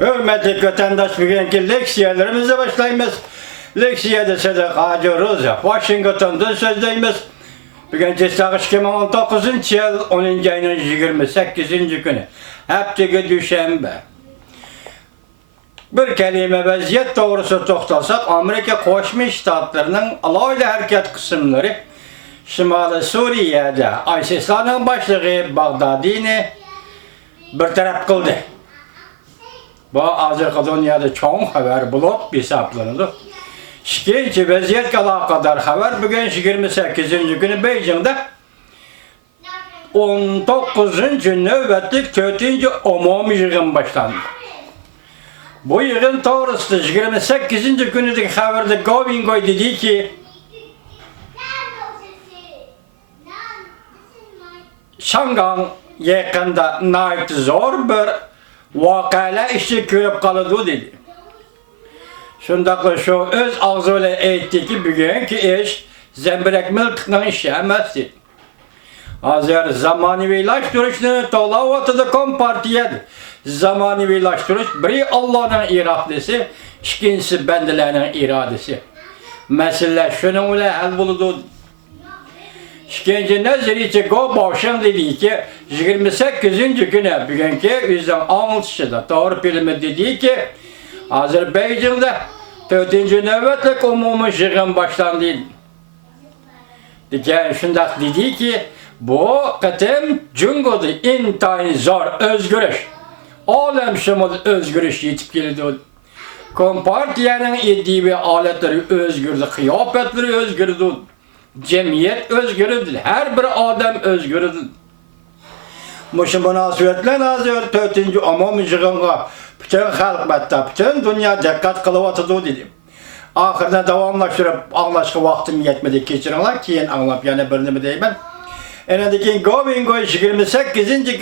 Hürmetli vatandaş, bugünkü leksiyalarımıza başlayımız. Leksiyada Sadık Hacı Roza, Washington'dan sözdeyimiz. Bugün Cesarış 2019 yıl 10. ayının 28. günü. Hepteki düşembe. Bir kelime vaziyet doğrusu toxtalsak, Amerika Koşmuş Ştatlarının alaylı hareket kısımları Şimali Suriye'de ISIS'lerin başlığı Bagdadi'ni bir taraf kıldı. Bu azırkı dünyada çoğun haber blok hesaplanıldı. İkinci vaziyet kadar haber bugün 28. günü Beijing'de 19. nöbetlik 4. umum yığın başlandı. Bu yığın doğrusu 28. günüdeki haberde Govingoy dedi ki Şangan yakında nait zor bir vakayla işi görüp kalıdı dedi. Şundakla şu öz ağzıyla etti ki bugünkü iş zemberek milk'nin işi emez dedi. Hazır zamanıvilaştırışını tolavatı kompartiyed. Zamanıvilaştırış biri Allah'ın iradesi, ikincisi bendilerinin iradesi. Mesele şunun ile hal buludu. İkinci nezirici go başın dedi ki 28. güne bugünkü yüzden 6'da doğru bilimi dedi ki hazır Beijing'de 4. nöbetlik umumi yığın başlandı. Diken şundak dedi ki bu kıtım cungodu intayın zor özgürüş. Alem şumal özgürüş yetip geldi. Kompartiyanın ettiği aletleri özgürdü, kıyafetleri özgürdü. Cemiyet özgürüdür, her bir adam özgürüdür. Muşun münasebetler hazır 4. umum yığınğa bütün halk batta, bütün dünya dikkat kılıvatıdı dedim. Ahirine devamlaştırıp anlaşkı vaktim yetmedi geçirenler keyin anlap yani birini mi deyim ben. Enedeki Govingoy 28.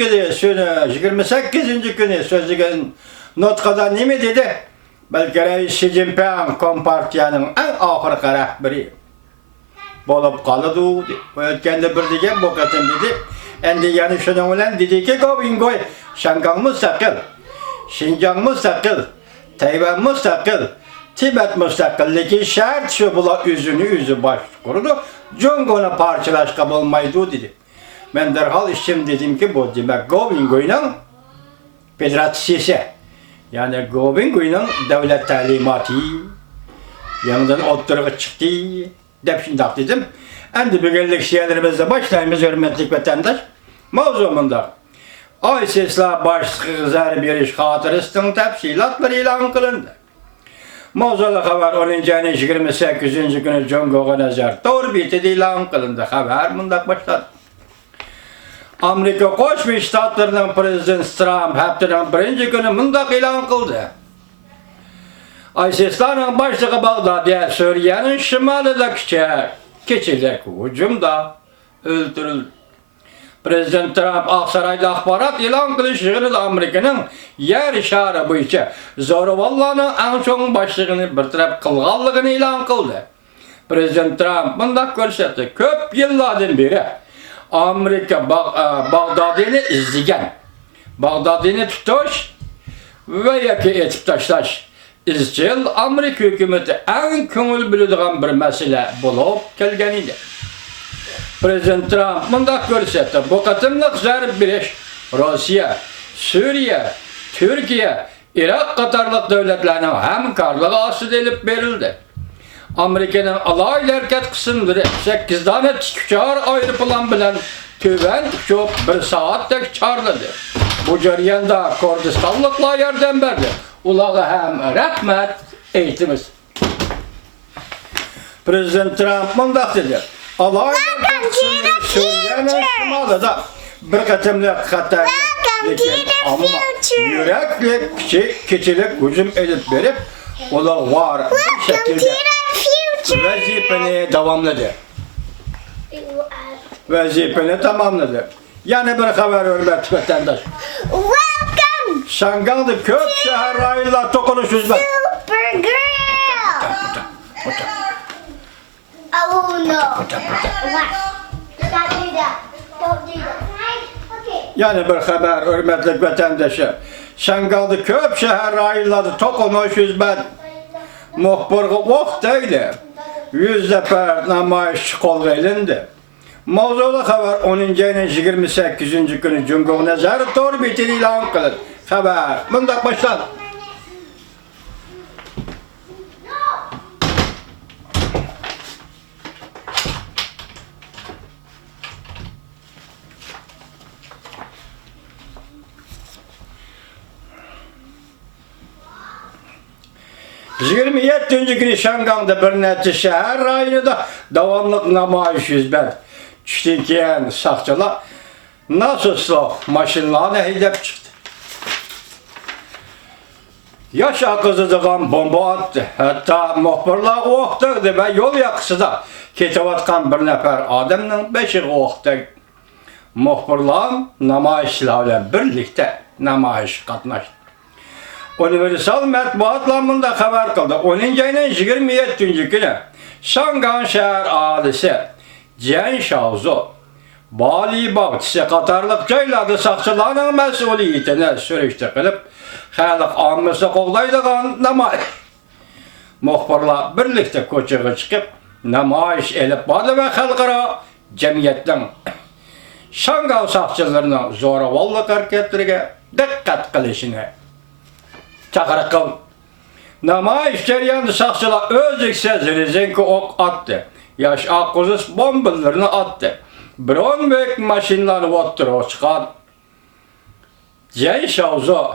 günü sözlüğün notkada ne mi dedi? Belki Xi Jinping kompartiyanın en ahırkı rehberi bolup kalıdı. Ötkende bir degen bu katım dedi. Endi yani şunun ulan dedi ki Govingoy Şangan müstakil, Şincan müstakil, Tayvan müstakil, Tibet müstakilliki şart şu bula yüzü baş kurudu. Cungona parçalaşka olmaydı dedi. Ben derhal işim dedim ki bu demek Govingoy'un federasyisi. Yani Govingoy'un devlet talimatı yanından oturuğa çıktı. Dep şundak dedim. Endi bugünlük şeylerimizle başlayımız hürmetlik vatandaş. Mavzumunda ISIS'la başlığı bir iş hatırısının tepsilatları ilan kılındı. Mavzulu haber 10. ayının 28. günü Cungo'ya nazar doğru bitidi ilan kılındı. Haber bundak başladı. Amerika Koşmuş Ştatlarının Prezident Trump haftanın 1. günü bundak ilan kıldı. ISIS'lerin başlığı Bagdadi'ye Suriye'nin şimalındaki keçilik hücumda öldürüldü. Prezident Trump Aksaray'da akbarat ilan kılışığını Amerika'nın yer işarı boyunca Zorovalla'nın en son başlığını bir taraf kılğallığını ilan kıldı. Prezident Trump bundak görsetti. Köp yıllardan beri Amerika Bagdadi'ni izleyen, Bagdadi'ni tutuş ve yaki etip taşlaş izcil Amerika hükümeti en köngül bildiğin bir mesele bulup kelgeniydi. Prezident Trump bundak görsetti. Bu katımlık zar bir iş Rusya, Suriye, Türkiye, Irak Katarlık devletlerinin hemkarlığı asıl edilip verildi. Amerika'nın alaylı hareket kısımları 8 tane uçağır ayrı plan bilen tüven uçup 1 saatlik çağrıladı. Bu jariyanda Kurdistanlıkla yardım verdi. Ulağı hem rahmet eğitimiz. Prezident Trump bundak dedi. Alaylı hareket kısımları Suriye'nin şimalında bir katımlık Katar'ı ama yürekli keçilik hücum edip verip ulağı var bir şekilde vazifeni tamamladı. Vazifeni tamamladı. Yani bir haber hürmet vatandaş. Welcome, Şangan'da köp şehirleriyle tokunuşuz ben. Supergirl. Oh no. What? Don't do that. Don't do that. Okay. Yani bir haber, hürmetli vatandaşı. Şangal'da köp şehir rayonları tokulmuş yüzbet. Muhbirga vaqt deydi. 100 defa namoyish qo'lga ilindi. Mavzuli xabar 10 ayning 28 kuni Jungo Nazar to'rbetida e'lon qilindi. Xabar bundoq boshlandi. Yirmi 27. günü Şangang'da bir neçe şehir rayonida davamlıq namoyish yuz berdi. Tushdan keyin saqchilar nasosli mashinalarni haydab chiqdi. Yaşa qızıdığan bomba attı. Hatta muhbirlar o'qtirdi ve yol yaqısida ketayotgan bir nafar odamning beshig'i o'qdi. Muhbirlar namoyishchilar bilan birlikda namoyish qatnashdi. Universal matbuotlar xabar qildi. 10 ayning 27 kuni Shangang shahar aholisi Jian Shaozu, Bali bog'chisi qatorliq joylarda saqchilarning mas'uliyatini surishtir qilib, xalq ommasi qo'llaydigan namoyish. Muxbirlar birlikda ko'chaga chiqib, namoyish elib bordi va xalqaro jamiyatning Shangang saqchilarining zo'ravonlik harakatlariga diqqat qilishini chaqiriq qildi. Namoyish jarayonida saqchilar o'zliksa zilzinki o'q otdi. Yosh oqquzis bombalarni otdi. Biron büyük mashinalarni o'ttirib chiqadi. Jian Shaozu,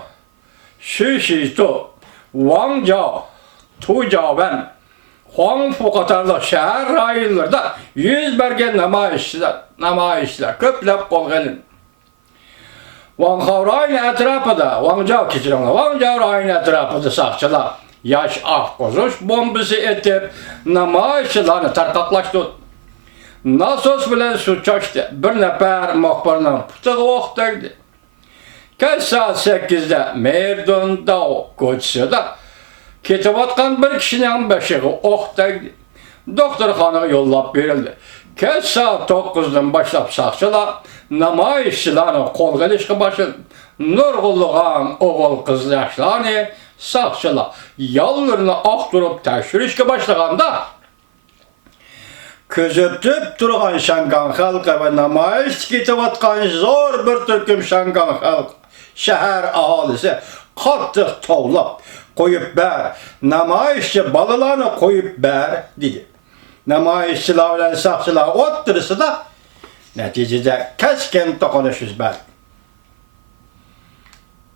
Xu Shitu, Wang Zhao, Tu Zhaoban, Huangfu qatorliq shahar rayonlarida yuz bergan namoyishlar ko'plab qo'lga olindi. Wang Zhao rayoni atrofida, Wang Zhao rayoni atrofida saqchilar yosh oqquzis bombasi etib namoyishchilarni tarqoqlashtirdi. Nasos bilan suv cho'kdi. Bir nafar muxbirning putig'i o'q tegdi. Kech soat 8da Merdondao ko'chasida ketayotgan bir kishining beshig'i o'q tegdi. Doktorxonaga yo'llab berildi. Kech soat 9dan boshlab saqchilar namoyishchilarni qo'lga olishga boshladi. Nurg'ulg'an o'g'il qiz yoshlarni saqchilar yo'llarini oqtirib tekshirishga boshlaganda kuzatib turgan Shangang xalqi va namoyish ketayotgan zo'r bir turkum Shangang xalqi shahar aholisi qattiq tovlab qo'yib ber, namoyishchi bolalarni qo'yib ber dedi. Namoyishchilar bilan saqchilar o'ttirisida natijada keskin to'qnashuv yuz berdi.